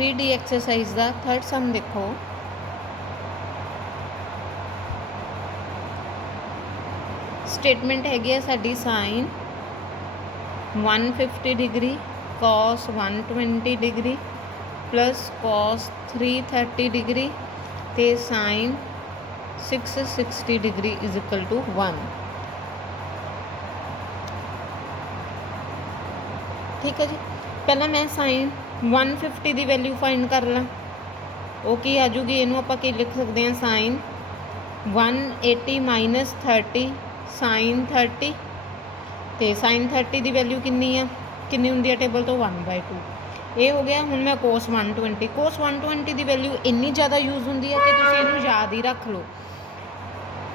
3D exercise का third सम देखो। Statement हैगी है साडी sine 150 degree cos 120 degree plus cos 330 degree ते sine 660 degree is equal to 1। ठीक है जी, पहला मैं साइन 150 की वैल्यू फाइंड कर ला। वो की आ जूगी, इनू आपां की लिख सकते हैं साइन 180 माइनस 30 साइन 30 तो साइन 30 की वैल्यू कितनी है, कितनी होंगी है टेबल तो 1/2। ये हो गया। हुण मैं कोस 120 की वैल्यू इन्नी ज़्यादा यूज़ होंगी है कि तुसीं इहनूं याद ही रख लो,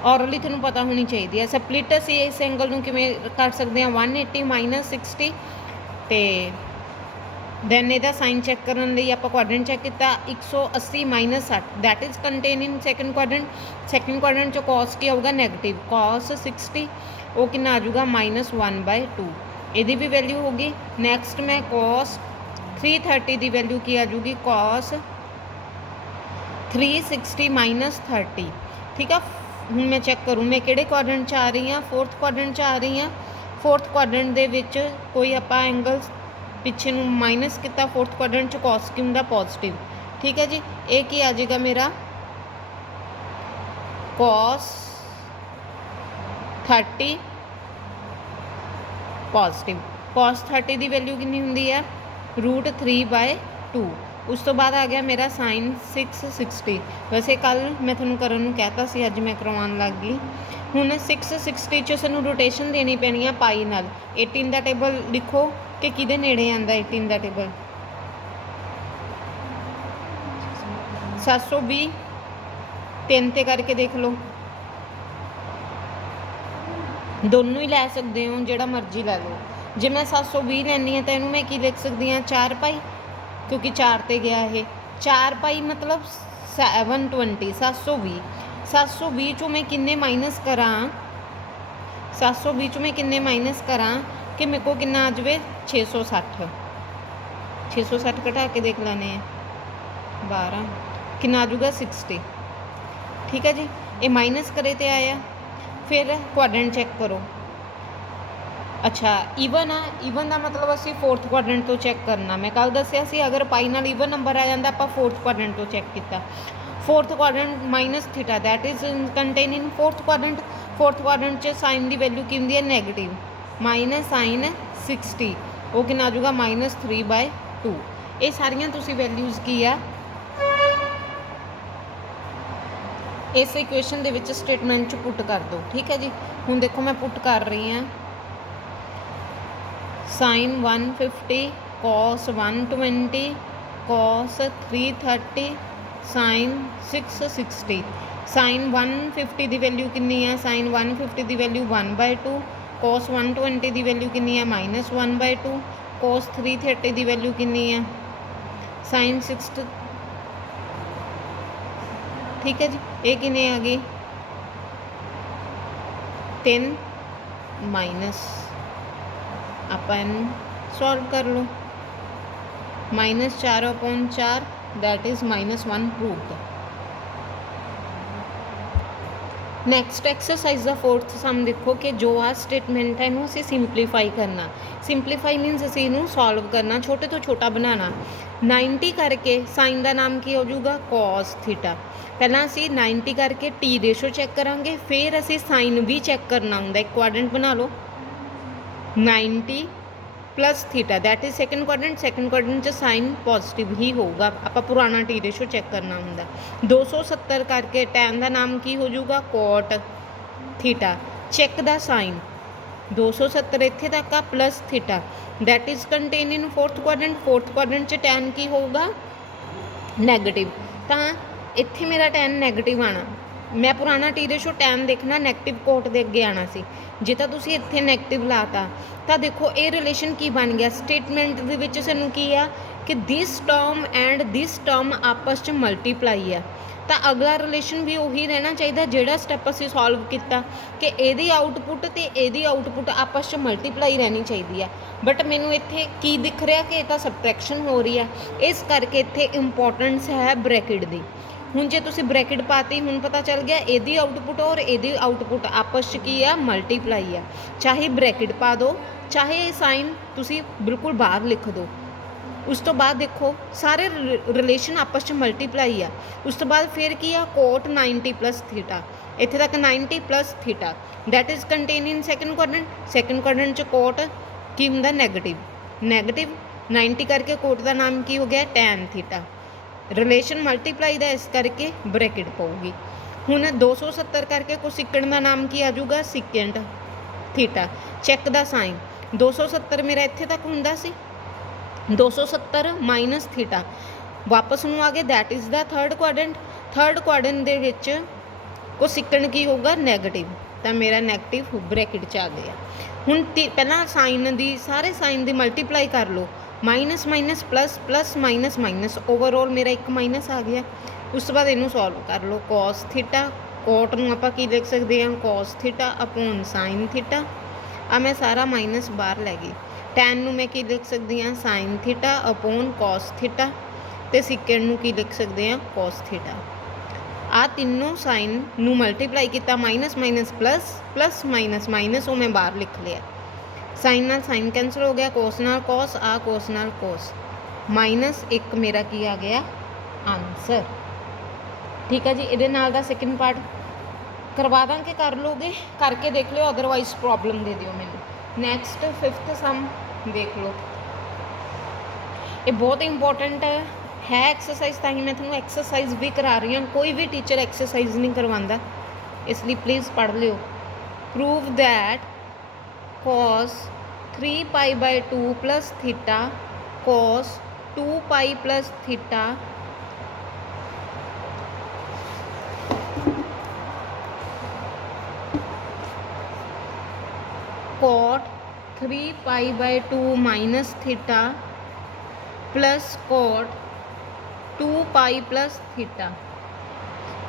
ऑरली तुहानूं पता होनी चाहिए है। स्प्लिट असीं इस एंगल नूं किवें कर सकते हैं 180 माइनस 60 तो दैन यदा साइन चैक करने लई आपां क्वाड्रेंट चैक किया 180 minus 60 that is contain in second quadrant. Second quadrant चो कॉस की आऊगा नैगेटिव कॉस 60 वो कितना आ जाऊगा -1/2, यदी भी वैल्यू होगी। नैक्सट मैं कॉस 330 की वैल्यू की आ जाऊगी कॉस 360 माइनस 30। ठीक है, हूँ मैं चैक करूँ मैं किहड़े क्वाड्रेंट आ रही हाँ, फोर्थ क्वाड्रेंट आ रही हाँ। फोर्थ क्वाड्रेंट दे विच कोई आपां एंगल पिछे नूं माइनस किया, फोर्थ क्वाड्रेंट च कॉस की हुंदा पॉजिटिव। ठीक है जी, ये की आ जाएगा मेरा कॉस 30 पॉजिटिव। कॉस 30 की वैल्यू कितनी होंगी है √3/2। उस तो बाद आ गया मेरा साइन 660। वैसे कल मैं थोड़ा करन नूं कहता सी, अज मैं करवाउण लग गई। हुण 660 च सानूं रोटेशन देनी पैनी है पाई नाल। 18 का टेबल लिखो कि किहदे नेड़े आंदा 18 का टेबल 720 3 ते करके देख लो, दोनों ही लै सकते हो, जोड़ा मर्जी लै लो। जे मैं 720 लैनी है तो इनू मैं की लिख सकती हाँ 4π, क्योंकि 4 ते गया है 4π मतलब 720 720 चो मैं किन्ने माइनस करा 720 चो मैं किन्ने माइनस करा कि मेरे को किन्ना आ जाए 660। 660 घटा के देख लेने 12 किन्ना आ जाऊगा 60। ठीक है जी, ये माइनस करे तो आया। फिर क्वाड्रेंट चैक करो। अच्छा ईवन आ, ईवन का मतलब असी फोर्थ क्वाड्रेंट तो चैक करना। मैं कल दसिया सी अगर पाई नाल ईवन नंबर आ जाता आप फोर्थ क्वाड्रेंट तो चैक किया। Fourth quadrant minus theta that is contain in fourth quadrant. Fourth quadrant च साइन की वैल्यू की होंगी है नैगेटिव माइनस साइन 60 वो कि आ जाऊगा -3/2। ये सारियां तुसी वैल्यूज़ की आ इस इक्वेशन के विच स्टेटमेंट च पुट कर दो। ठीक है जी, हुण देखो मैं पुट कर रही हाँ sine 150 cos 120 cos 330 sine 660। Sine 150 की वैल्यू कितनी है, साइन 150 की वैल्यू 1/2। कॉस 120 की वैल्यू कितनी है -1/2। कॉस 330 की वैल्यू कितनी है साइन 60। ठीक है जी, ये कितने आ गई 3 माइनस आप सॉल्व कर लो -4/4 that is -1 proved. Next exercise का फोर्थ सम देखो कि जो आ स्टेटमेंट है इनू असी सिंपलीफाई करना। सिंपलीफाई मीनस असी इनू सॉल्व करना, छोटे तो छोटा बनाना। 90 करके साइन का नाम की हो जाऊगा कॉस थीटा। पहला असी 90 करके टी रेशो चैक करांगे, फिर असी साइन भी चैक करना होंगे। एक क्वाड्रेंट बना लो 90 plus theta that is second quadrant. Second quadrant sine positive ही होगा, आप पुराना टी रेशो चैक करना होंगे। 270 करके टैन का नाम की हो जाऊगा cot theta. Check the sine 270 इत्थे तक आ plus theta that is contain in fourth quadrant. Fourth quadrant tan की होगा नैगेटिव, तो इत्थे मेरा टैन नैगेटिव आना मैं पुराना टी रेशो टैन देखना नैगेटिव कोट के अगे आना सी, जे तो तुसी इत्थे नैगेटिव लाता तो देखो ये रिलेशन की बन गया स्टेटमेंट दे विच सानू की आ कि this term and this term आपस च मल्टीप्लाई आ, तो अगला रिलेशन भी उही रहना चाहिए जिहड़ा स्टैप असीं सॉल्व किया कि इहदी आउटपुट ते इहदी आउटपुट आपस च मल्टीप्लाई रहनी चाहिए है। बट मैनू इत्थे की दिख रहा कि इह तां सबट्रैक्शन हो रही है, इस करके इत्थे इंपॉर्टेंस है ब्रैकेट दी। हुण जे तुसीं ब्रैकेट पाती हुण पता चल गया इहदी आउटपुट और इहदी आउटपुट आपस च की आ मल्टीप्लाई आ, चाहे ब्रैकेट पा दो चाहे साइन तुसीं बिल्कुल बाहर लिख दो। उस तो बाद देखो सारे रिलेशन आपस च मल्टीप्लाई आ। उस तो बाद फिर की आ कोट 90 प्लस थीटा, इत्थे तक 90 plus theta that is contain in second quadrant. Second quadrant च कोट की हुंदा नैगेटिव, नैगेटिव 90 करके कोट का नाम की हो गया टैन थीटा। रिलेशन मल्टीप्लाई का इस करके ब्रैकेट पाऊगी। हुण 270 करके कोसिकण का नाम की आजूगा secant theta. Check the sine 270 मेरा इत्थे तक हुंदा सी, 270 माइनस थीटा वापस नूं आ गए that is the third quadrant. Third quadrant दे विच कोसिकण की होगा नैगेटिव, तो मेरा नैगेटिव ब्रैकेट च आ गया। हुण पहला साइन दी सारे साइन दी मल्टीप्लाई कर लो, minus minus plus plus minus minus overall मेरा एक माइनस आ गया। उस तो बाद इनू सॉल्व कर लो कॉस थीटा, कोट नूं आपां की लिख सकते हैं cos theta upon sine theta. आ मैं सारा माइनस बाहर लै गई। टैन नूं मैं की लिख सकती हाँ sign theta upon cos theta, तो सिकेंड नूं की लिख सकते हैं कॉस थीटा। आ तीनों साइन नूं मल्टीप्लाई किया minus minus plus plus minus minus वो मैं बाहर लिख लिया। साइन नाल साइन कैंसल हो गया, कोस नाल कोस, आ कोस नाल कोस, माइनस एक मेरा की आ गया आंसर। ठीक है जी, ये नाल दा सेकंड पार्ट करवा देंगे, कर लोगे करके देख लो, अदरवाइज प्रॉब्लम दे दियो मैंने। नैक्सट फिफ्थ सम देख लो, ये बहुत इंपॉर्टेंट है एक्सरसाइज, ताकि मैं थोड़ा एक्सरसाइज भी करा रही हूँ। कोई भी टीचर एक्सरसाइज नहीं करवाता, इसलिए प्लीज़ पढ़ लियो। Prove that cos 3 pi by 2 plus theta cos 2 pi plus theta cot 3 pi by 2 minus theta plus cot 2 pi plus theta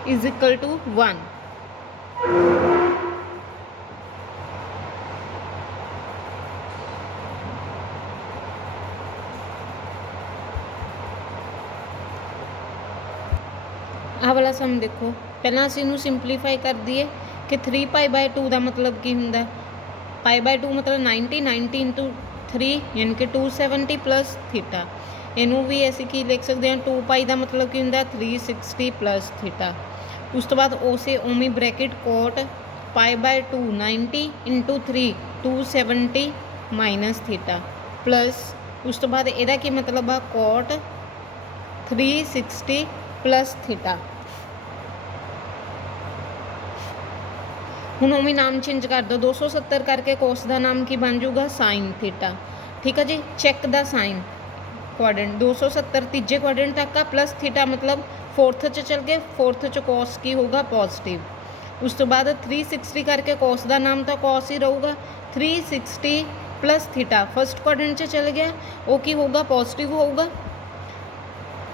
is equal to 1। आ वाला सम देखो, पहला असीं इनू सिंपलीफाई कर दिए कि 3 पाई बाय 2 का मतलब की हुंदा, पाई बाय 2 मतलब 90, 90 इंटू 3 यानी कि 270 प्लस थीटा। इनू भी असीं की लिख सकते हैं 2 पाई का मतलब की हुंदा 360 प्लस थीटा। उस तो बाद उसे उमी bracket cot pi by 2 90 into 3 270 minus theta plus उस तो बाद इहदा की मतलब आ कोट 360 प्लस थीटा। हुण उमें नाम चेंज कर दो, 270 करके कोस का नाम की बन जाऊगा साइन थीटा। ठीक है जी, चैक द साइन क्वाड्रेंट 270 तीजे क्वाड्रेंट तक का प्लस थीटा मतलब फोर्थ च चल गए, फोर्थ च कोस की होगा पॉजिटिव। उस तो बाद 360 करके कोस का नाम तो कोस ही रहूगा, 360 प्लस थीटा फर्स्ट क्वाड्रेंट च चल गया, वो की होगा पॉजिटिव होगा,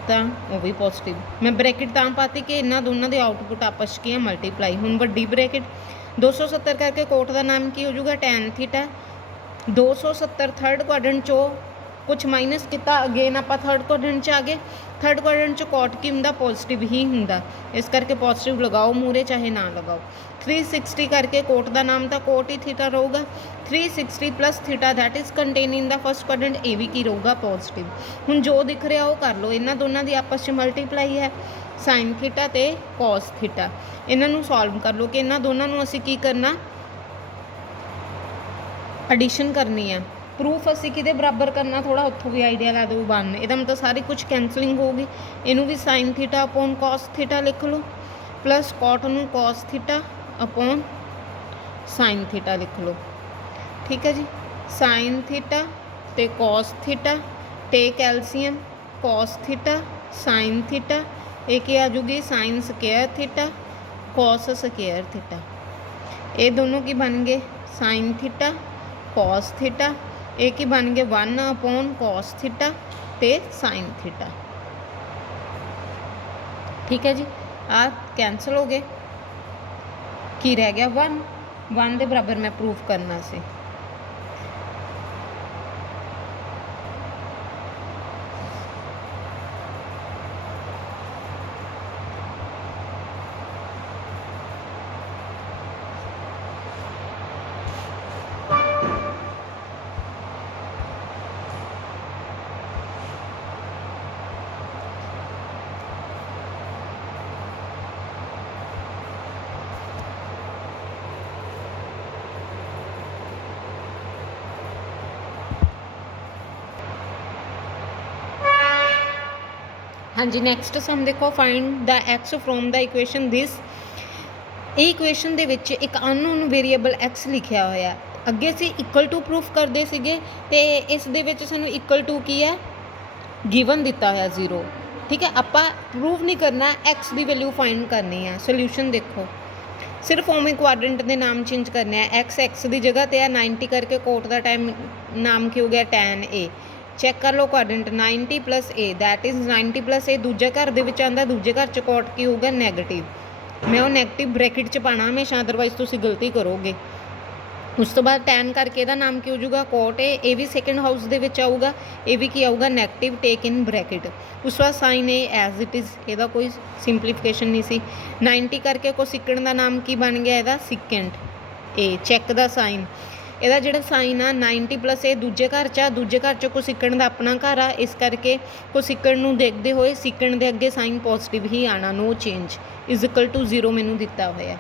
तो वो भी पॉजिटिव। मैं ब्रैकेट तां पाती कि इन्होंने दोनों के आउटपुट आपस की मल्टीप्लाई। हुण वड्डी ब्रैकेट 270 करके कोट का नाम की हो जाऊगा टैन थीटा। 270 थर्ड क्वाड्रेंट चो कुछ माइनस किया, अगेन आप थर्ड क्वाड्रेंट च आ गए। थर्ड क्वाड्रेंट च कोट की हुंदा पॉजिटिव ही हुंदा, इस करके पॉजिटिव लगाओ मूहरे चाहे ना लगाओ। 360 करके कोट का नाम तो कोट ही थीटा रहूगा, 360 plus theta that is contain in the first quadrant, ये भी की रहूगा पॉजिटिव। हुण जो दिख रहा वो कर लो, इन्होंने दोनों की आपस में मल्टीप्लाई है साइन थीटा ते कॉस थीटा। इन्हों सॉल्व कर लो कि इन्होंने दोनों असीं की करना एडिशन करनी है। प्रूफ असी कि बराबर करना, थोड़ा उत्थों भी आइडिया ला दो 1, यदा मतलब सारी कुछ कैंसलिंग होगी। इनू भी sine theta upon cos theta लिख लो प्लस कॉट नू cos theta upon sine theta लिख लो। ठीक है जी, साइन थीटा ते cos theta take LCM cos theta sine theta, एक आ जूगी sine square theta cos square theta. ये दोनों की बन गए साइन थीटा कॉस थीटा। ये की बन गए 1 कॉस थीटा ते साइन थीटा। ठीक है जी, आ कैंसल हो गए, की रह गया 1 के बराबर मैं प्रूफ करना से। हाँ जी, नैक्सट सम देखो, find the x from the equation this. ਇਹ ਇਕੁਏਸ਼ਨ ਦੇ ਵਿੱਚ ਇੱਕ ਅਨਨੋਨ ਵੇਰੀਏਬਲ x ਲਿਖਿਆ ਹੋਇਆ। ਅੱਗੇ ਅਸੀਂ ਇਕੁਅਲ ਟੂ ਪ੍ਰੂਫ ਕਰਦੇ ਸੀਗੇ ਤੇ ਇਸ ਦੇ ਵਿੱਚ ਸਾਨੂੰ ਇਕੁਅਲ ਟੂ ਕੀ ਹੈ, ਗਿਵਨ ਦਿੱਤਾ ਹੋਇਆ 0। ਠੀਕ ਹੈ, ਆਪਾਂ ਪ੍ਰੂਫ ਨਹੀਂ ਕਰਨਾ, x ਦੀ ਵੈਲਿਊ ਫਾਈਂਡ ਕਰਨੀ ਆ। ਸੋਲਿਊਸ਼ਨ ਦੇਖੋ, ਸਿਰਫ ਓਵੇਂ ਕੁਆਡਰੈਂਟ ਦੇ ਨਾਮ ਚੇਂਜ ਕਰਨੇ ਆ। x ਦੀ ਜਗ੍ਹਾ ਤੇ ਆ 90 ਕਰਕੇ ਕੋਟ ਦਾ ਟਾਈਮ ਨਾਮ ਕੀ ਹੋ ਗਿਆ tan a। ਚੈੱਕ ਕਰ ਲਓ quadrant 90 + a that is 90 + a। ਦੂਜੇ ਘਰ ਦੇ ਵਿੱਚ ਆਉਂਦਾ, ਦੂਜੇ ਘਰ 'ਚ ਕੋਟ ਕੀ ਹੋਊਗਾ ਨੈਗੇਟਿਵ। मैं वो नैगेटिव ब्रैकेट च पाना हमेशा, अदरवाइज तुम गलती करोगे। उस तो बाद टैन करके ਇਹਦਾ नाम की हो जाऊगा कोट ए। ये भी सैकेंड हाउस ਦੇ ਵਿੱਚ ਆਊਗਾ, ये भी की आऊगा नैगेटिव टेक इन ब्रैकेट। उस बाद sine A as it is, ਇਹਦਾ कोई सिंपलीफिकेशन नहीं सी। 90 करके को सिकण का नाम की बन गया, ਇਹਦਾ सिकेंड ए। चैक द साइन, ਇਹਦਾ ਜਿਹੜਾ ਸਾਈਨ ਆ 90 + a ਦੂਜੇ ਘਰ 'ਚ ਆ, ਦੂਜੇ ਘਰ 'ਚ ਕੋਸਿਕਣ ਦਾ ਆਪਣਾ ਘਰ ਆ, ਇਸ ਕਰਕੇ ਕੋਸਿਕਣ ਨੂੰ ਦੇਖਦੇ ਹੋਏ ਸਿਕਣ ਦੇ ਅੱਗੇ ਸਾਈਨ ਪੋਜ਼ਿਟਿਵ ਹੀ ਆਣਾ, नो चेंज = 0 ਮੈਨੂੰ ਦਿੱਤਾ ਹੋਇਆ।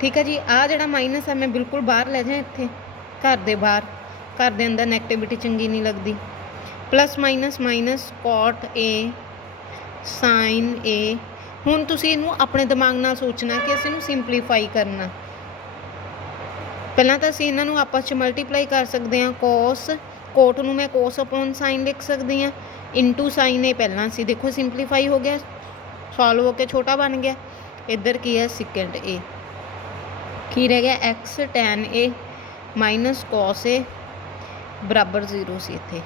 ਠੀਕ ਹੈ ਜੀ, ਆ ਜਿਹੜਾ ਮਾਈਨਸ ਆ ਮੈਂ ਬਿਲਕੁਲ ਬਾਹਰ ਲੈ ਜਾ, ਇੱਥੇ ਘਰ ਦੇ ਬਾਹਰ, ਘਰ ਦੇ ਅੰਦਰ ਨੈਗੇਟਿਵਿਟੀ ਚੰਗੀ ਨਹੀਂ ਲੱਗਦੀ। Plus minus minus cot a sine a। ਹੁਣ ਤੁਸੀਂ ਇਹਨੂੰ ਆਪਣੇ ਦਿਮਾਗ ਨਾਲ ਸੋਚਣਾ ਕਿ ਅਸੀਂ ਇਹਨੂੰ ਸਿੰਪਲੀਫਾਈ ਕਰਨਾ। ਪਹਿਲਾਂ ਤਾਂ ਅਸੀਂ ਇਹਨਾਂ ਨੂੰ ਆਪਸ 'ਚ ਮਲਟੀਪਲਾਈ ਕਰ ਸਕਦੇ ਹਾਂ। ਕੋਸ ਕੋਟ ਨੂੰ ਮੈਂ ਕੋਸ ਅਪੋਨ ਸਾਈਨ ਲਿਖ ਸਕਦੀ ਹਾਂ, ਇਨਟੂ ਸਾਈਨ ਇਹ ਪਹਿਲਾਂ ਸੀ, ਦੇਖੋ ਸਿੰਪਲੀਫਾਈ ਹੋ ਗਿਆ, ਸੋਲਵ ਹੋ ਕੇ ਛੋਟਾ ਬਣ ਗਿਆ। ਇੱਧਰ ਕੀ ਹੈ ਸਿਕੰਡ ਏ, ਕੀ ਰਹਿ ਗਿਆ x tan a minus cos a ਬਰਾਬਰ 0 ਸੀ। ਇੱਥੇ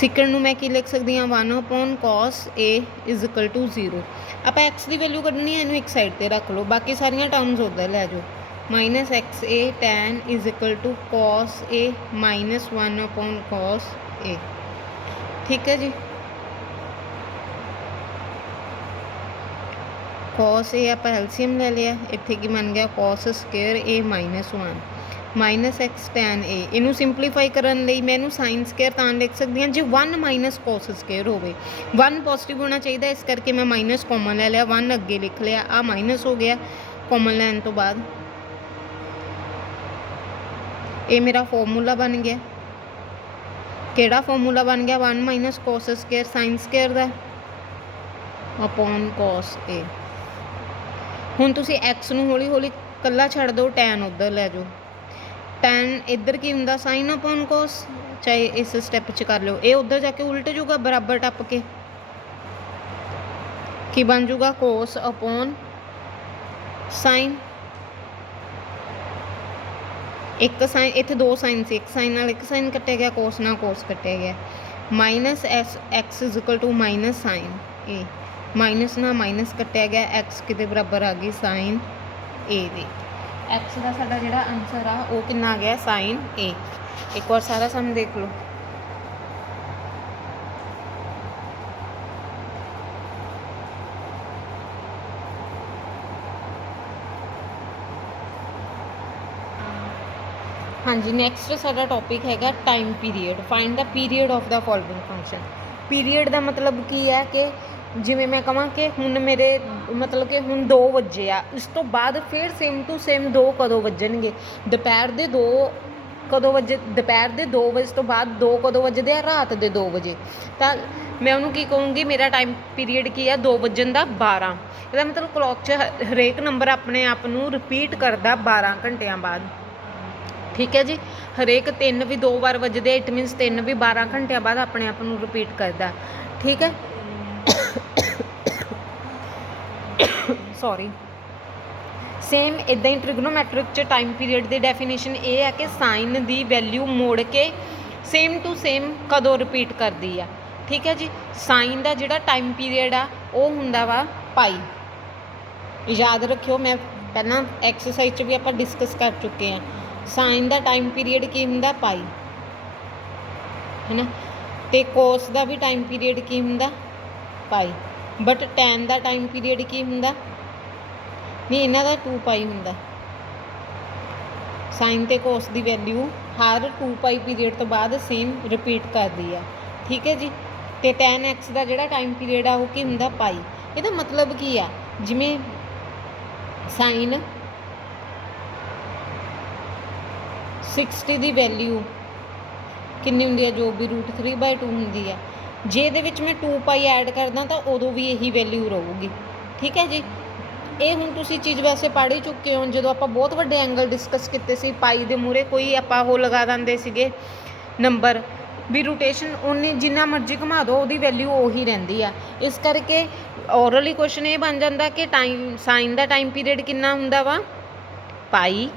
ਸਿਕੰਡ ਨੂੰ ਮੈਂ ਕੀ ਲਿਖ ਸਕਦੀ ਹਾਂ 1 cos a = 0। ਆਪਾਂ x ਦੀ ਵੈਲਿਊ ਕੱਢਣੀ ਹੈ, ਇਹਨੂੰ ਇੱਕ ਸਾਈਡ 'ਤੇ ਰੱਖ ਲਓ, ਬਾਕੀ ਸਾਰੀਆਂ ਟਰਮਸ ਉੱਧਰ ਲੈ ਜਾਓ। -xa tan = cos a -1 cos a। ठीक है जी, cos a आप एलसीएम ले लिया, इत्थे की बन गया cos square a -1 -x tan a। इनू सिंपलीफाई करन लई मैं इनू sin स्क्वायर तां लिख सकती हाँ जे 1 - cos स्क्वायर होवे। 1 पॉजिटिव होना चाहिए, इस करके मैं माइनस कॉमन ले लिया, 1 अगे लिख लिया, आ माइनस हो गया कॉमन लैन तो बाद। ये मेरा फॉर्मूला बन गया, केड़ा फॉर्मूला बन गया 1 - cos स्क्वायर साइन स्क्वायर दा अपॉन cos a। हुण तुसीं x नूं हौली हौली कल्ला छड्ड दो, टैन उधर लै जाओ। टैन इधर की हुंदा साइन अपॉन cos, चाहे इस स्टैप च कर लो, ये उधर जाके उल्ट जूगा बराबर टप के, की बन जूगा cos अपॉन साइन। एक साइन इत्थे 2 साइन से, एक साइन नाल एक साइन कट्टिया गया, कोस नाल कोस कट्टिया गया। -x = -sin a, माइनस ना माइनस कट्टिया गया, x किते बराबर आ गई sin a दे। x का साडा जिहड़ा आंसर आ वो कितना आ गया sin a। एक बार सारा सम देख लो। हाँ जी, नैक्सट साडा टॉपिक हैगा time period. Find the period of the following function. Period का मतलब की है कि जिवें मैं कहां कि हुण मेरे मतलब कि हुण 2 वजे आ, इस तो बाद फिर सेम टू सेम 2 कदों वजणगे, दोपहर दे 2 कदों वजे, दोपहर दे 2 बजे तो बाद 2 कदों वजदे आ, रात दे 2 बजे। तो मैं उन्होंने की कहूँगी मेरा टाइम पीरीयड की है 2 वजन का 12। इसका मतलब क्लॉक च हरेक नंबर अपने आप नूं रिपीट करदा 12 घंटिया बाद। ठीक है जी, हरेक 3 भी 2 बार वजदे, इट मीनस 3 भी 12 घंटिया बाद अपने आप नूं रिपीट करदा। ठीक है, ਸੌਰੀ ਸੇਮ ਇੱਦਾਂ ਹੀ ਟ੍ਰਿਗਨੋਮੈਟ੍ਰਿਕ 'ਚ ਟਾਈਮ ਪੀਰੀਅਡ ਦੀ ਡੈਫੀਨੇਸ਼ਨ ਇਹ ਹੈ ਕਿ ਸਾਈਨ ਦੀ ਵੈਲਿਊ ਮੋੜ ਕੇ ਸੇਮ ਟੂ ਸੇਮ ਕਦੋਂ ਰਿਪੀਟ ਕਰਦੀ ਆ। ਠੀਕ ਹੈ ਜੀ, ਸਾਈਨ ਦਾ ਜਿਹੜਾ ਟਾਈਮ ਪੀਰੀਅਡ ਆ ਉਹ ਹੁੰਦਾ ਵਾ ਪਾਈ। ਯਾਦ ਰੱਖਿਓ, ਮੈਂ ਪਹਿਲਾਂ ਐਕਸਰਸਾਈਜ਼ 'ਚ ਵੀ ਆਪਾਂ ਡਿਸਕਸ ਕਰ ਚੁੱਕੇ ਹਾਂ। ਸਾਈਨ ਦਾ ਟਾਈਮ ਪੀਰੀਅਡ ਕੀ ਹੁੰਦਾ? ਪਾਈ, ਹੈ ਨਾ। ਅਤੇ ਕੋਸ ਦਾ ਵੀ ਟਾਈਮ ਪੀਰੀਅਡ ਕੀ ਹੁੰਦਾ? ਪਾਈ। ਬਟ ਟੈਨ ਦਾ ਟਾਈਮ ਪੀਰੀਅਡ ਕੀ ਹੁੰਦਾ? ਨਹੀਂ, ਇਹਨਾਂ ਦਾ 2 ਪਾਈ ਹੁੰਦਾ। ਸਾਈਨ ਅਤੇ ਕੋਸ ਦੀ ਵੈਲਿਊ ਹਰ 2 ਪਾਈ ਪੀਰੀਅਡ ਤੋਂ ਬਾਅਦ ਸੇਮ ਰਿਪੀਟ ਕਰਦੀ ਆ। ਠੀਕ ਹੈ ਜੀ। ਅਤੇ ਟੈਨ ਐਕਸ ਦਾ ਜਿਹੜਾ ਟਾਈਮ ਪੀਰੀਅਡ ਆ ਉਹ ਕੀ ਹੁੰਦਾ? ਪਾਈ। ਇਹਦਾ ਮਤਲਬ ਕੀ ਆ? ਜਿਵੇਂ ਸਾਈਨ 60 ਦੀ ਵੈਲਿਊ ਕਿੰਨੀ ਹੁੰਦੀ ਹੈ? ਜੋ ਵੀ √3/2 ਹੁੰਦੀ ਹੈ। ਜੇ ਇਹਦੇ ਵਿੱਚ ਮੈਂ 2 ਪਾਈ ਐਡ ਕਰਦਾ ਤਾਂ ਉਦੋਂ ਵੀ ਇਹੀ ਵੈਲਿਊ ਰਹੂਗੀ। ਠੀਕ ਹੈ ਜੀ। ਇਹ ਹੁਣ ਤੁਸੀਂ ਚੀਜ਼ ਵੈਸੇ ਪੜ੍ਹ ਹੀ ਚੁੱਕੇ ਹੋ। ਜਦੋਂ ਆਪਾਂ ਬਹੁਤ ਵੱਡੇ ਐਂਗਲ ਡਿਸਕਸ ਕੀਤੇ ਸੀ, ਪਾਈ ਦੇ ਮੂਹਰੇ ਕੋਈ ਆਪਾਂ ਉਹ ਲਗਾ ਦਿੰਦੇ ਸੀਗੇ ਨੰਬਰ, ਵੀ ਰੋਟੇਸ਼ਨ ਉਨੀ ਜਿੰਨਾ ਮਰਜ਼ੀ ਘੁਮਾ ਦਿਓ ਉਹਦੀ ਵੈਲਿਊ ਉਹੀ ਰਹਿੰਦੀ ਆ। ਇਸ ਕਰਕੇ ਔਰਲੀ ਕੁਐਸਚਨ ਇਹ ਬਣ ਜਾਂਦਾ ਕਿ ਸਾਈਨ ਦਾ ਟਾਈਮ ਪੀਰੀਅਡ ਕਿੰਨਾ ਹੁੰਦਾ ਵਾ? Pi,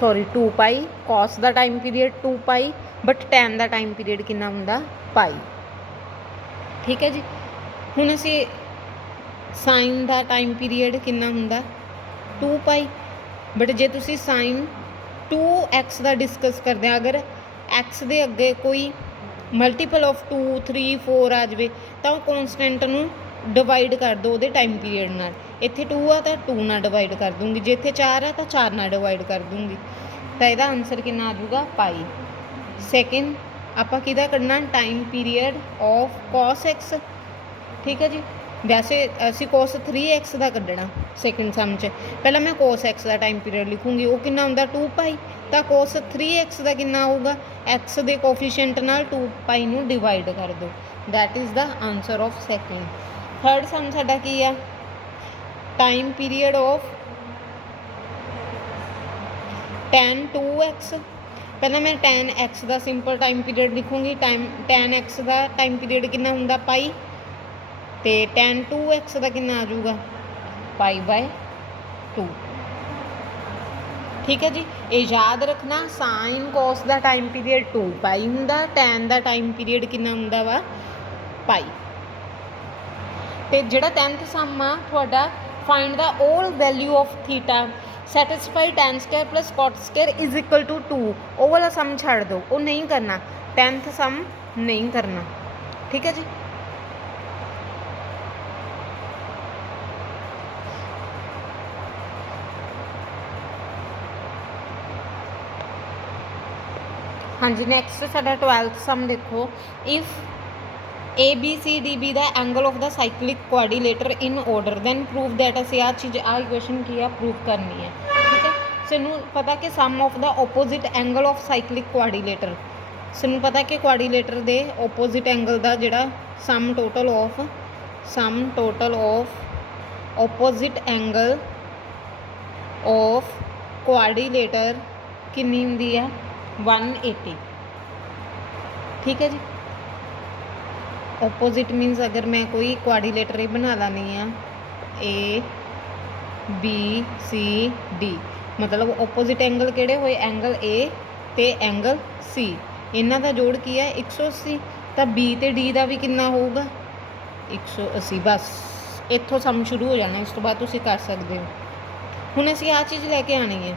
sorry 2 pi. ਕੋਸ ਦਾ time period 2 pi, but tan ਦਾ ਟਾਈਮ ਪੀਰੀਅਡ ਕਿੰਨਾ ਹੁੰਦਾ? ਪਾਈ। ਠੀਕ ਹੈ ਜੀ। ਹੁਣ ਅਸੀਂ ਸਾਈਨ ਦਾ ਟਾਈਮ ਪੀਰੀਅਡ ਕਿੰਨਾ ਹੁੰਦਾ? 2 ਪਾਈ। ਬਟ ਜੇ ਤੁਸੀਂ ਸਾਈਨ 2x ਦਾ ਡਿਸਕਸ ਕਰਦੇ ਆ, ਅਗਰ x ਦੇ ਅੱਗੇ ਕੋਈ ਮਲਟੀਪਲ ਆਫ 2, 3, 4 ਆ ਜਾਵੇ ਤਾਂ ਉਹ ਕੌਂਸਟੈਂਟ ਨੂੰ ਡਿਵਾਈਡ ਕਰ ਦਿਓ ਉਹਦੇ ਟਾਈਮ ਪੀਰੀਅਡ ਨਾਲ। ਇੱਥੇ 2 ਆ ਤਾਂ 2 ਨਾਲ ਡਿਵਾਈਡ ਕਰ ਦੂੰਗੀ, ਜੇ ਇੱਥੇ 4 ਆ ਤਾਂ 4 ਨਾਲ ਡਿਵਾਈਡ ਕਰ ਦੂੰਗੀ। ਤਾਂ ਇਹਦਾ ਆਨਸਰ ਕਿੰਨਾ ਆ ਜਾਊਗਾ? ਪਾਈ। ਸੈਕਿੰਡ ਆਪਾਂ ਕਿਹਦਾ ਕੱਢਣਾ? Time period of cos x। ਠੀਕ ਹੈ ਜੀ। ਵੈਸੇ ਅਸੀਂ cos 3x ਦਾ ਕੱਢਣਾ ਸੈਕਿੰਡ ਸਮ 'ਚ। ਪਹਿਲਾਂ ਮੈਂ cos x ਦਾ ਟਾਈਮ ਪੀਰੀਅਡ ਲਿਖੂੰਗੀ, ਉਹ ਕਿੰਨਾ ਹੁੰਦਾ? 2 ਪਾਈ। ਤਾਂ cos 3x ਦਾ ਕਿੰਨਾ ਹੋਊਗਾ? x ਦੇ ਕੋਫੀਸ਼ੀਐਂਟ ਨਾਲ 2 ਪਾਈ ਨੂੰ ਡਿਵਾਈਡ ਕਰ ਦਿਓ। That is the answer of second. Third sum ਸਾਡਾ ਕੀ ਆ? Time period of tan 2x। ਪਹਿਲਾਂ ਮੈਂ tan x ਦਾ ਸਿੰਪਲ ਟਾਈਮ ਪੀਰੀਅਡ ਲਿਖੂੰਗੀ। tan x ਦਾ ਟਾਈਮ ਪੀਰੀਅਡ ਕਿੰਨਾ ਹੁੰਦਾ? ਪਾਈ। ਅਤੇ tan 2x ਦਾ ਕਿੰਨਾ ਆ ਜਾਊਗਾ? π/2। ਠੀਕ ਹੈ ਜੀ। ਇਹ ਯਾਦ ਰੱਖਣਾ, ਸਾਈਨ ਕੋਸ ਦਾ ਟਾਈਮ ਪੀਰੀਅਡ 2 ਪਾਈ ਹੁੰਦਾ, tan ਦਾ ਟਾਈਮ ਪੀਰੀਅਡ ਕਿੰਨਾ ਹੁੰਦਾ ਵਾ? ਪਾਈ। ਅਤੇ ਜਿਹੜਾ 10th ਸਮ ਆ ਤੁਹਾਡਾ, find the all value of theta satisfy tan² + cot² = 2। ਉਹ ਵਾਲਾ ਸਮ ਛੱਡ ਦਿਓ, ਉਹ ਨਹੀਂ ਕਰਨਾ। 10th ਸਮ ਨਹੀਂ ਕਰਨਾ। ਠੀਕ ਹੈ ਜੀ। ਹਾਂਜੀ, ਨੈਕਸਟ ਸਾਡਾ 12th ਸਮ ਦੇਖੋ। If ABCDB the angle of the cyclic quadrilateral in order, then prove that. ਅਸੀਂ ਆਹ ਚੀਜ਼, ਆਹ ਇਕੁਏਸ਼ਨ ਕੀ ਆ, ਪ੍ਰੂਵ ਕਰਨੀ ਹੈ। ਠੀਕ ਹੈ। ਸਾਨੂੰ ਪਤਾ ਕਿ sum of the opposite angle of cyclic quadrilateral, ਸਾਨੂੰ ਪਤਾ ਕਿ ਕੁਆਡੀਲੇਟਰ ਦੇ ਓਪੋਜ਼ਿਟ ਐਂਗਲ ਦਾ ਜਿਹੜਾ sum total of opposite angle of quadrilateral ਕਿੰਨੀ ਹੁੰਦੀ ਆ? 180। ਠੀਕ ਹੈ ਜੀ। ਓਪੋਜ਼ਿਟ ਮੀਨਸ ਅਗਰ ਮੈਂ ਕੋਈ ਕੁਆਡੀਲੇਟਰ ਹੀ ਬਣਾ ਲੈਂਦੀ ਹਾਂ, ABCD, ਮਤਲਬ ਓਪੋਜ਼ਿਟ ਐਂਗਲ ਕਿਹੜੇ ਹੋਏ? ਐਂਗਲ A ਅਤੇ ਐਂਗਲ C। ਇਹਨਾਂ ਦਾ ਜੋੜ ਕੀ ਹੈ? 180। ਤਾਂ B ਅਤੇ D ਦਾ ਵੀ ਕਿੰਨਾ ਹੋਊਗਾ? 180। ਬਸ ਇੱਥੋਂ ਸਮ ਸ਼ੁਰੂ ਹੋ ਜਾਣਾ, ਇਸ ਤੋਂ ਬਾਅਦ ਤੁਸੀਂ ਕਰ ਸਕਦੇ ਹੋ। ਹੁਣ ਅਸੀਂ ਆਹ ਚੀਜ਼ ਲੈ ਕੇ ਆਉਣੀ ਹੈ।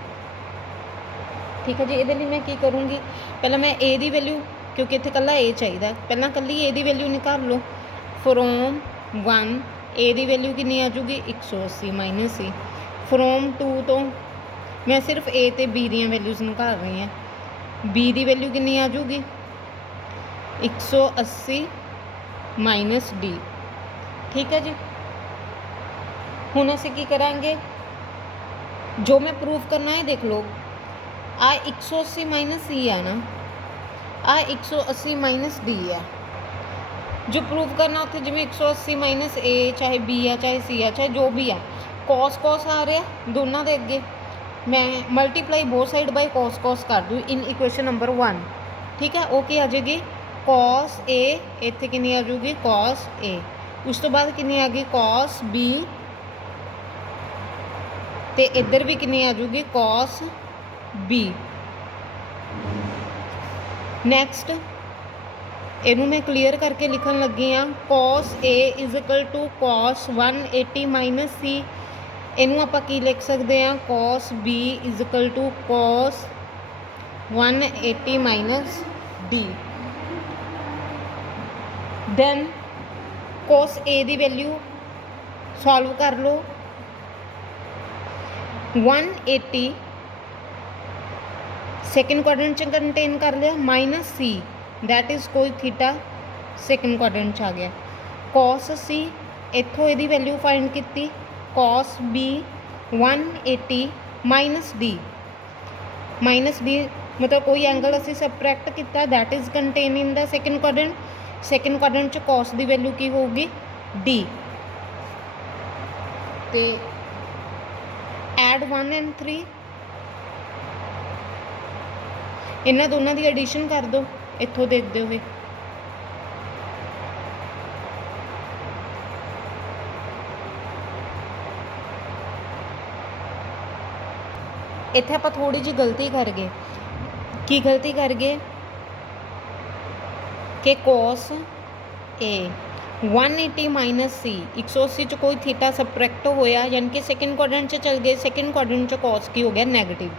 ਠੀਕ ਹੈ ਜੀ। ਇਹਦੇ ਲਈ ਮੈਂ ਕੀ ਕਰੂੰਗੀ? ਪਹਿਲਾਂ ਮੈਂ A ਦੀ ਵੈਲਿਊ, ਕਿਉਂਕਿ ਇੱਥੇ ਇਕੱਲਾ A ਚਾਹੀਦਾ, ਪਹਿਲਾਂ ਇਕੱਲੀ A ਦੀ ਵੈਲਿਊ ਨਿਕਾਲ ਲਓ। ਫਰੋਮ 1 A ਦੀ ਵੈਲਿਊ ਕਿੰਨੀ ਆ ਜੂਗੀ? 180 ਮਾਈਨਸ C। ਫਰੋਮ 2 ਤੋਂ ਮੈਂ ਸਿਰਫ A ਅਤੇ B ਦੀਆਂ ਵੈਲਿਊਜ਼ ਨਿਕਾਲ ਰਹੀ ਹਾਂ। B ਦੀ ਵੈਲਿਊ ਕਿੰਨੀ ਆ ਜੂਗੀ? 180 ਮਾਈਨਸ D। ਠੀਕ ਹੈ ਜੀ। ਹੁਣ ਅਸੀਂ ਕੀ ਕਰਾਂਗੇ? ਜੋ ਮੈਂ ਪ੍ਰੂਫ ਕਰਨਾ ਹੈ ਦੇਖ ਲਓ। ਆ 180 ਮਾਈਨਸ C ਆ ਨਾ, ਆ 180 ਮਾਈਨਸ D ਆ। ਜੋ ਪ੍ਰੂਫ ਕਰਨਾ ਉੱਥੇ ਜਿਵੇਂ 180 ਮਾਈਨਸ A, ਚਾਹੇ B ਆ, ਚਾਹੇ C ਆ, ਚਾਹੇ ਜੋ ਵੀ ਆ, cos ਆ ਰਿਹਾ ਦੋਨਾਂ ਦੇ ਅੱਗੇ। ਮੈਂ multiply both side by cos ਕਰ ਦੂੰ ਇਨ ਇਕੁਏਸ਼ਨ ਨੰਬਰ 1। ਠੀਕ ਹੈ। ਉਹ ਕੀ ਆ ਜਾਏਗੀ? cos A। ਇੱਥੇ ਕਿੰਨੀ ਆ ਜਾਊਗੀ? cos A। ਉਸ ਤੋਂ ਬਾਅਦ ਕਿੰਨੀ ਆ ਗਈ? cos B तो इधर भी कितनी आ जाऊगी cos b। नैक्सट इनू मैं क्लीयर करके लिखन लगी हाँ cos a is equal to cos 180 minus c। इनू आपां की लिख सकते हैं cos b is equal to cos 180 minus d। Then cos a की वैल्यू सॉल्व कर लो 180 सैकेंड क्वाड्रेंट च कंटेन कर लिया माइनस c दैट इज़ कोई थीटा सैकेंड क्वाड्रेंट च आ गया। cos c इत्थों यदी वैल्यू फाइंड की cos b 180 माइनस d मतलब कोई एंगल असी सबट्रैक्ट किया that is contain in the second quadrant. Second quadrant च cos की वैल्यू की होगी d। तो एड 1 एंड 3 इन्हों दोनों की एडिशन कर दो इत्थों देखते हुए। इत्थे आपां थोड़ी जी गलती कर गए। की गलती कर गए कि cos a 180 माइनस c 180 च कोई थीटा सबट्रैक्ट होया यानी कि सैकेंड क्वाड्रेंट च चल गए। सैकेंड क्वाड्रेंट च cos की हो गया नैगेटिव।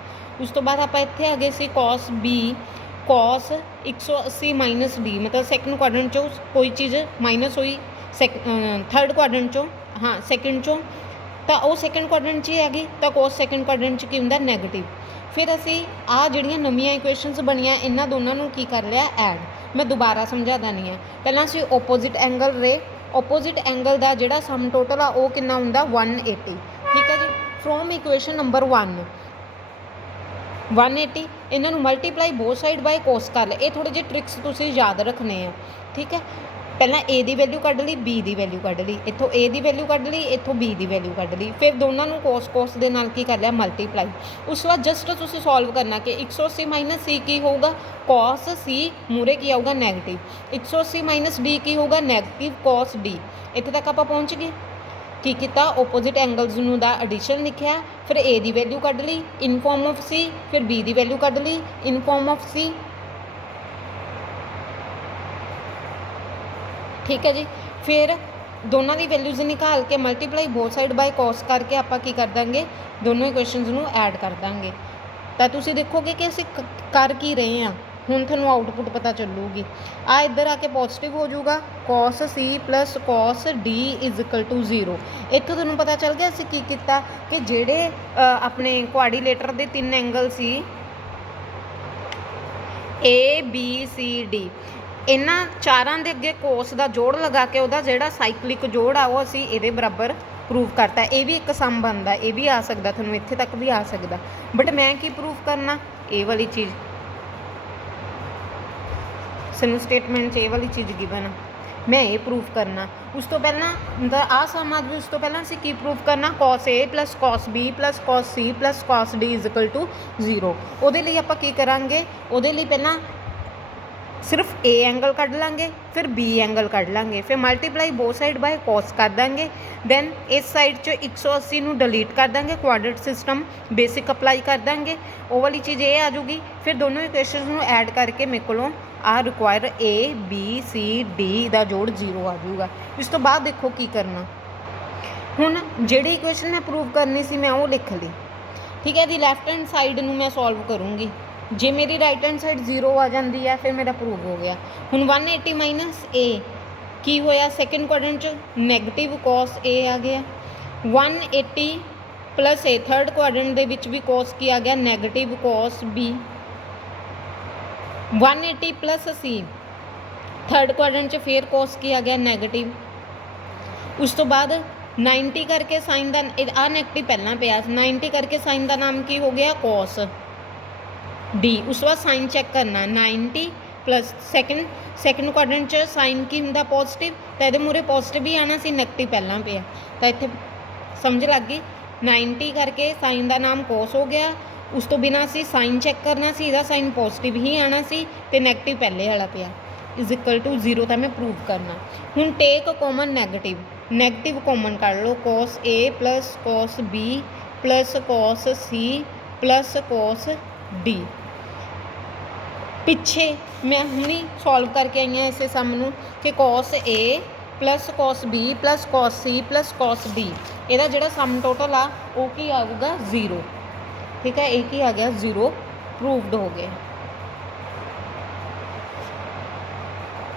उस तो बाद आप इत्थे आ गए सी cos b cos 180 minus d मतलब सैकेंड क्वाड्रेंट चो कोई चीज़ माइनस हुई थर्ड क्वाड्रेंट चो हाँ सैकेंड चो तो वह सैकेंड क्वाड्रेंट च ही आ गई तो cos सैकेंड क्वाड्रेंट च की हुंदा नैगेटिव। फिर असी आ जिहड़ियां नवीं इक्वेशनस बनियां इन्हां दोनों नूं की कर लिया ऐड। मैं दोबारा समझा देनी है। पहला असी ओपोजिट एंगल रे ओपोजिट एंगल का जिहड़ा सम टोटल आ वो कितना हुंदा 180। ठीक है जी। फ्रॉम इक्वेशन नंबर 180 इन्हां नूं multiply both side by cos कर लिया। ये थोड़े जे ट्रिक्स तुसीं याद रखने हैं। ठीक है पहला ए की वैल्यू कढ़ ली बी की वैल्यू कढ़ ली इत्थों ए की वैल्यू कढ़ ली इत्थों बी की वैल्यू कढ़ ली फिर दोनों cos दे नाल की कर लिया मल्टीप्लाई। उस बाद जस्ट तुसीं सॉल्व करना कि 180 माइनस सी की होगा cos सी मूरे की आऊगा नैगेटिव 180 माइनस डी की होगा नैगेटिव cos डी। इत्थे तक आप पहुँच गए। की किया ओपोजिट एंगल्स नूं दा एडिशन लिखिया फिर ए की वैल्यू कढ़ ली इन फॉर्म ऑफ सी फिर बी की वैल्यू कढ़ ली इन फॉर्म ऑफ सी। ठीक है जी। फिर दोनों की वैल्यूज निकाल के multiply both side by cos करके आप की कर देंगे दोनों इक्वेशनस नूं ऐड कर देंगे तो तुसीं देखोगे कि असीं कर की रहे हैं। हुण तुहानूं आउटपुट पता चलूगी। आ इधर आके पॉजिटिव हो जाऊगा cos c plus cos d is equal to 0। इत्थों तुहानूं पता चल गया असीं की कीता कि जिहड़े अपने क्वाड्रिलेटर दे 3 angle C A B C D इन्हां चारां दे अगे cos का जोड़ लगा के उहदा जिहड़ा साइकलिक जोड़ आ वो असीं इहदे बराबर प्रूव करता। ये भी एक सम बनता ये भी आ सकता तुहानूं इत्थे तक भी आ सकता बट मैं की प्रूव करना ये वाली चीज़ सानूं स्टेटमेंट ये वाली चीज़ गिवन मैं ये प्रूफ करना। उस तो पहला आ सम आ उस तो पहला असीं की प्रूफ करना cos a plus cos b plus cos c plus cos d is equal to 0। उहदे लई आपां की करांगे उहदे लई पहला सिर्फ ए एंगल कढ़ लाँगे फिर बी एंगल कढ़ लाँगे फिर multiply both side by cos कर देंगे दैन इस साइड 180 नूं डिलीट कर देंगे क्वाड्रेटिक सिस्टम बेसिक अप्लाई कर देंगे वो वाली चीज़ ये आ जाऊगी। फिर दोनों इक्वेशनस नूं ऐड करके मेरे को आ require A B C D का जोड़ 0 आ जाऊगा। इस तो बाद देखो की करना हुण जिहड़ी इक्वेशन मैं प्रूव करनी सी मैं वो लिख ली। ठीक है जी। लैफ्ट हैंड साइड नूं मैं सॉल्व करूँगी जे मेरी राइट हैंड साइड 0 आ जाती है फिर मेरा प्रूव हो गया। हुण 180 माइनस ए की होया सैकेंड क्वाड्रेंट च नैगेटिव cos a आ गया 180 प्लस ए थर्ड क्वाड्रेंट दे विच भी cos की आ गया negative cos b 180 plus c third quadrant च फिर cos की आ गया नैगेटिव। उस तो बाद 90 करके साइन का आ नैगेटिव पहला पिया 90 करके साइन का नाम की हो गया cos डी। उस बाद साइन चेक करना 90 प्लस सैकेंड क्वाड्रेंट च साइन की हुंदा पॉजिटिव तो ये मूरे पॉजिटिव ही आना सी नैगेटिव पहला पिया तो इत्थे समझ लग गई 90 करके साइन का नाम cos हो गया। उस तो बिना असी साइन चेक करना सी इहदा साइन पॉजिटिव ही आना सी ते नैगेटिव पहले वाला पिया इज इक्वल टू 0 तो मैं प्रूव करना। हुण टेक कॉमन नैगेटिव कॉमन कर लो cos a plus cos b plus cos C plus cos D. पिछे मैं हुणी सॉल्व करके आई हाँ इसे सम नूं कि cos A plus cos B plus cos C plus cos D, ਇਹਦਾ ਜਿਹੜਾ ਸਮ ਟੋਟਲ ਆ ਉਹ ਕੀ ਆਊਗਾ 0। ठीक है, एक ही आ गया 0, प्रूव्ड हो गया।